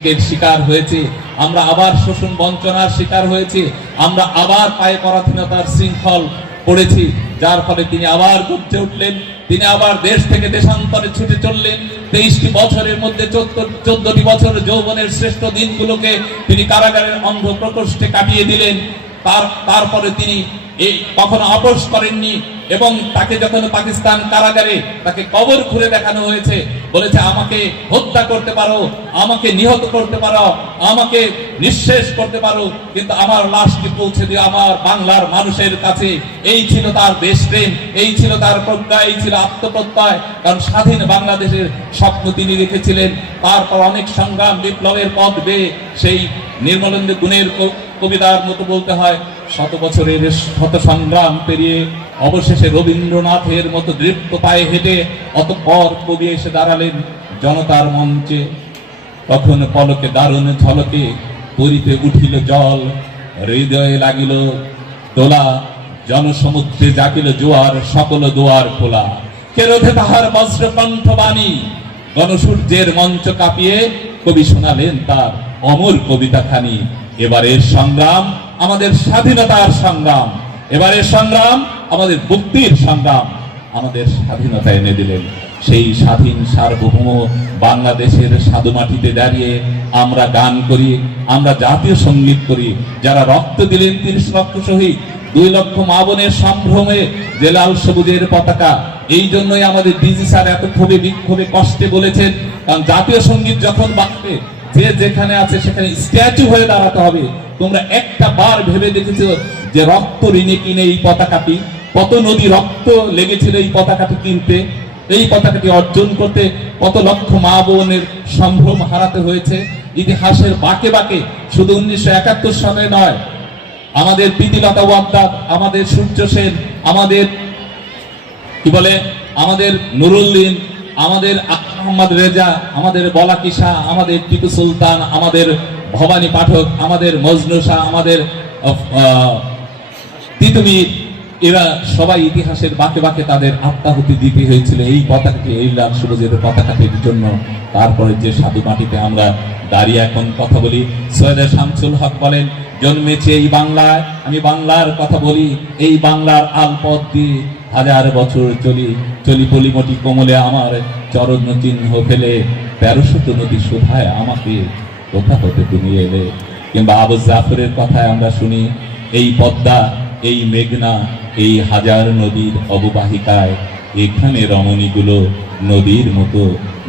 শিকার হয়েছে, আমরা আবার শোষণ বঞ্চনার শিকার হয়েছে, আমরা আবার পায়ে পরাধীনতার শৃঙ্খল পড়েছি, যার ফলে তিনি আবার গর্জে উঠলেন। তিনি আবার দেশ থেকে দেশান্তরে ছুটে চললেন। 23টি বছরের মধ্যে 14টি বছর যৌবনের শ্রেষ্ঠ দিনগুলোকে তিনি কারাগারের অন্ধ প্রকোষ্ঠে কাটিয়ে দিলেন। তারপরে তিনি এই কখনো আপোষ করেননি এবং তাকে যখন পাকিস্তান কারাগারে তাকে কবর খুঁড়ে দেখানো হয়েছে, বলেছে আমাকে হত্যা করতে পারো, আমাকে নিহত করতে পারো, আমাকে নিঃশেষ করতে পারো, কিন্তু আমার লাশটি পৌঁছে দিও আমার বাংলার মানুষের কাছে। এই ছিল তার দেশপ্রেম, এই ছিল তার প্রজ্ঞা, এই ছিল আত্মপ্রত্যয়। কারণ স্বাধীন বাংলাদেশের স্বপ্ন তিনি রেখেছিলেন। তারপর অনেক সংগ্রাম বিপ্লবের পথ বেয়ে সেই নির্মলেন্দু গুণের কবিতার মতো বলতে হয়, শত বছরের শত সংগ্রাম পেরিয়ে অবশেষে রবীন্দ্রনাথের মতো দৃপ্ত পায়ে হেঁটে অতঃপর কবি এসে দাঁড়ালেন জনতার মঞ্চে। তখন পলকে দারুণ ঝলকে পরিতে উঠিল জল, হৃদয়ে লাগিল দোলা, জনসমুদ্রে জাগিল জোয়ার, সকল দুয়ার খোলা। কেরোধে তাহার বজ্র কণ্ঠবাণী, গণসূর্যের মঞ্চ কাঁপিয়ে কবি শোনালেন তার অমর কবিতা খানি। এবারের সংগ্রাম আমাদের স্বাধীনতার সংগ্রাম, এবারের সংগ্রাম আমাদের মুক্তির সংগ্রাম। আমাদের স্বাধীনতা এনে দিলেন। সেই স্বাধীন সার্বভৌম বাংলাদেশের সাধু মাটিতে দাঁড়িয়ে আমরা গান করি, আমরা জাতীয় সঙ্গীত করি। যারা রক্ত দিলেন 30 লক্ষ শহীদ, 2 লক্ষ মা বোনের সম্ভ্রমে যে লাল সবুজের পতাকা। এই জন্যই আমাদের ডিজি স্যার এত ক্ষোভে বিক্ষোভে কষ্টে বলেছেন, কারণ জাতীয় সঙ্গীত যখন বাঁচবে, যে যেখানে আছে সেখানে স্ট্যাচু হয়ে দাঁড়াতে হবে। তোমরা একটা বার ভেবে দেখেছো যে রক্ত ঋণে কিনে এই পতাকাটি, কত নদী রক্ত লেগেছিল এই পতাকাটি কিনতে, এই পতাকাটি অর্জন করতে কত লক্ষ মা বোনের সম্ভ্রম হারাতে হয়েছে। ইতিহাসের বাঁকে বাঁকে শুধু 1971 সালে নয়, আমাদের প্রীতিলতা ওয়াদ্দাদ, আমাদের সূর্য সেন, আমাদের কি বলে আমাদের নুরুল্লিন, আমাদের মোহাম্মদ রেজা, আমাদের বলাকি শাহ, আমাদের টিপু সুলতান, আমাদের ভবানী পাঠক, আমাদের মজনু শাহ, আমাদের তিতুমির, এরা সবাই ইতিহাসের বাঁকে বাঁকে তাদের আত্মাহুতি দিতে হয়েছিল এই পতাকাটি, এই লাল সবুজের পতাকাটির জন্য। তারপরে যে সাধু মাটিতে আমরা দাঁড়িয়ে এখন কথা বলি। সৈয়দ শামসুল হক বলেন, জন্মেছে এই বাংলায়, আমি বাংলার কথা বলি, এই বাংলার আলপথ দিয়ে 1000 বছর চলি, চলি পলিমটি কোমলে আমার চরণ চিহ্ন ফেলে, 1300 নদী শোভায় আমাকে কোথা হতে তুমি এলে। কিংবা আবু জাফরের কথায় আমরা শুনি, এই পদ্মা, এই মেঘনা, এই 1000 নদীর অববাহিকায়, এখানে রমণীগুলো নদীর মতো,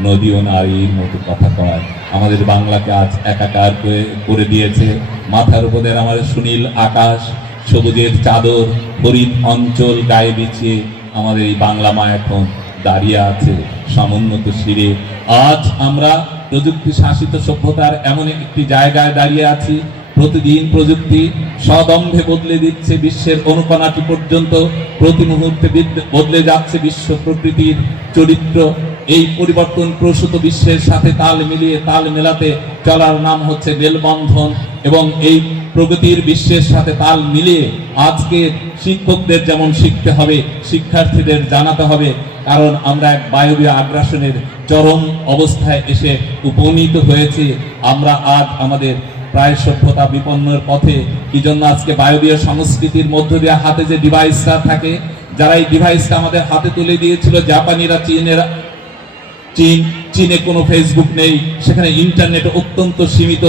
নদী ও নারীর মতো কথা কয়। আমাদের বাংলাকে আজ একাকার করে দিয়েছে। মাথার উপরে আমাদের সুনীল আকাশ, সবুজের চাদর, হরিণ অঞ্চল গায়ে বিছিয়ে আমাদের এই বাংলা মা এখন দাঁড়িয়ে আছে সমুন্নত শিরে। আজ আমরা প্রযুক্তি শাসিত সভ্যতার এমন একটি জায়গায় দাঁড়িয়ে আছি। প্রতিদিন প্রযুক্তি সদম্ভে বদলে দিচ্ছে বিশ্বের অনুকণাটি পর্যন্ত। প্রতি মুহূর্তে বদলে যাচ্ছে বিশ্ব প্রকৃতির চরিত্র। এই পরিবর্তন প্রসূত বিশ্বের সাথে তাল মিলিয়ে তাল মেলাতে চলার নাম হচ্ছে মেলবন্ধন। এবং এই প্রগতির বিশ্বের সাথে তাল মিলিয়ে আজকে শিক্ষকদের যেমন শিখতে হবে, শিক্ষার্থীদের জানাতে হবে। কারণ আমরা এক বায়বীয় আগ্রাসনের চরম অবস্থায় এসে উপনীত হয়েছি। আমরা আজ আমাদের প্রায় সভ্যতা বিপন্নের পথে। কি জন্য আজকে বায়বীয় সংস্কৃতির মধ্য দিয়ে হাতে যে ডিভাইসটা থাকে, যারা এই ডিভাইসটা আমাদের হাতে তুলে দিয়েছিল জাপানিরা, চীনে কোনো ফেসবুক নেই, সেখানে ইন্টারনেট অত্যন্ত সীমিত।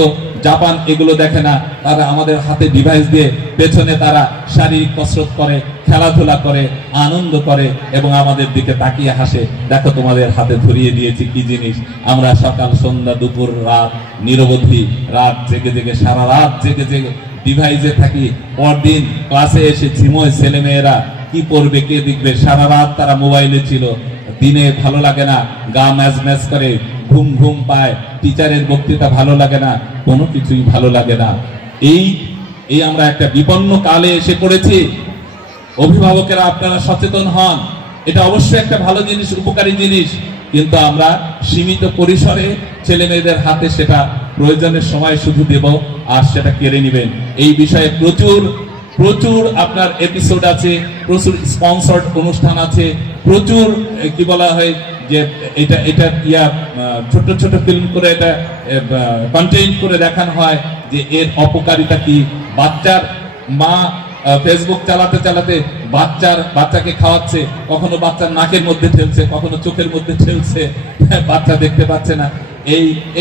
জাপান এগুলো দেখে না, তারা আমাদের হাতে ডিভাইস দিয়ে পেছনে তারা শারীরিক কসরত করে, খেলাধুলা করে, আনন্দ করে এবং আমাদের দিকে তাকিয়ে হাসে। দেখো তোমাদের হাতে ধরিয়ে দিয়েছি কি জিনিস। আমরা সকাল সন্ধ্যা দুপুর রাত নিরবধি রাত জেগে জেগে, সারা রাত জেগে জেগে ডিভাইসে থাকি। পরদিন ক্লাসে এসে ঝিমোয় ছেলেমেয়েরা, কি পড়বে কে দেখবে, সারা রাত তারা মোবাইলে ছিল। দিনে ভালো লাগে না, গা ম্যাজ ম্যাজ করে, ঘুম ঘুম পায়, টিচারের বক্তৃতা ভালো লাগে না, কোনো কিছুই ভালো লাগে না। এই আমরা একটা বিপন্ন কালে এসে পড়েছি। অভিভাবকেরা আপনারা সচেতন হন, এটা অবশ্যই একটা ভালো জিনিস, উপকারী জিনিস, কিন্তু আমরা সীমিত পরিসরে ছেলে মেয়েদের হাতে সেটা প্রয়োজনের সময় শুধু দেব আর সেটা কেড়ে নেবেন। এই বিষয়ে প্রচুর আপনার এপিসোড আছে, প্রচুর স্পন্সর্ড অনুষ্ঠান আছে, প্রচুর কি বলা হয় যে এটা এটা ছোট ছোট ফিল্ম করে এটা কন্টেন্ট করে দেখানো হয় যে এর অপকারিতা কি। বাচ্চার মা ফেসবুক চালাতে চালাতে বাচ্চাকে খাওয়াচ্ছে, কখনো বাচ্চার নাকের মধ্যে ঠেলছে, কখনো চোখের মধ্যে ঠেলছে, বাচ্চা দেখতে পাচ্ছে না।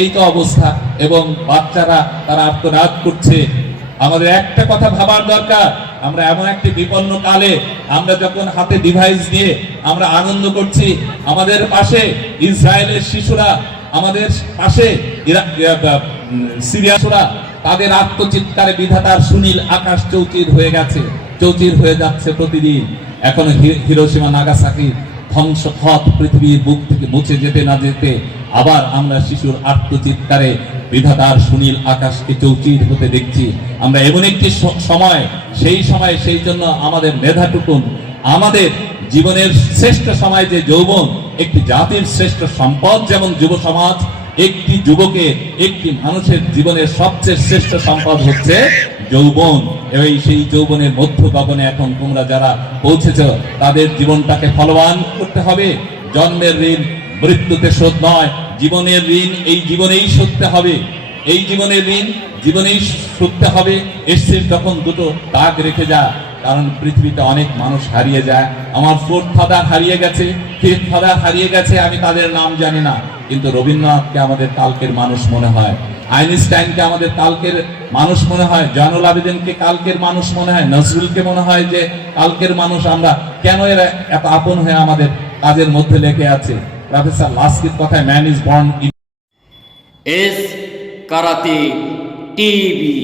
এই তো অবস্থা, এবং বাচ্চারা তারা আত্মনাদ করছে। আমাদের একটা কথা ভাবার দরকার, আমরা এমন একটি বিপন্ন কালে, আমরা যখন হাতে ডিভাইস নিয়ে আমরা আনন্দ করছি, আমাদের পাশে ইসরায়েলের শিশুরা, আমাদের পাশে সিরিয়াসরা, তাদের আত্মচিৎকারে বিধাতার সুনীল আকাশ চৌচির হয়ে গেছে, চৌচির হয়ে যাচ্ছে প্রতিদিন। এখন হিরোশিমা নাগাসাকি ধ্বংসপথ পৃথিবীর বুক থেকে মুছে যেতে না যেতে আবার আমরা শিশুর আত্মচিৎকারে বিধাতার সুনীল আকাশকে চৌচির হতে দেখছি। আমরা এমন একটি সময়, সেই জন্য আমাদের মেধাটুকুন, আমাদের জীবনের শ্রেষ্ঠ সময় যে যৌবন, একটি জাতির শ্রেষ্ঠ সম্পদ যেমন যুব সমাজ, একটি যুবকের, একটি মানুষের জীবনের সবচেয়ে শ্রেষ্ঠ সম্পদ হচ্ছে যৌবন। সেই যৌবনের মধ্য গগনে এখন তোমরা যারা পৌঁছেছ, তাদের জীবনটাকে ফলবান করতে হবে। জন্মের ঋণ মৃত্যুতে শোধ নয়, জীবনের ঋণ এই জীবনেই শোধতে হবে। এই জীবনের ঋণ জীবনেই শোধতে হবে। এসছিস যখন দুটো দাগ রেখে যা, কারণ পৃথিবীতে অনেক মানুষ হারিয়ে যায়। আমার ফোর্থ ফাদার হারিয়ে গেছে, ফিফথ ফাদার হারিয়ে গেছে, আমি তাদের নাম জানি না, কিন্তু রবীন্দ্রনাথকে আমাদের কালকের মানুষ মনে হয়, আইনস্টাইনকে আমাদের কালকের মানুষ মনে হয়, জয়নুল আবেদিনকে কালকের মানুষ মনে হয়, নজরুলকে মনে হয় যে কালকের মানুষ। আমরা কেন এরা এত আপন হয়ে আমাদের কাজের মধ্যে লেগে আছে? প্রফেসর লাস্কির কথায়, man is born in S karate TV.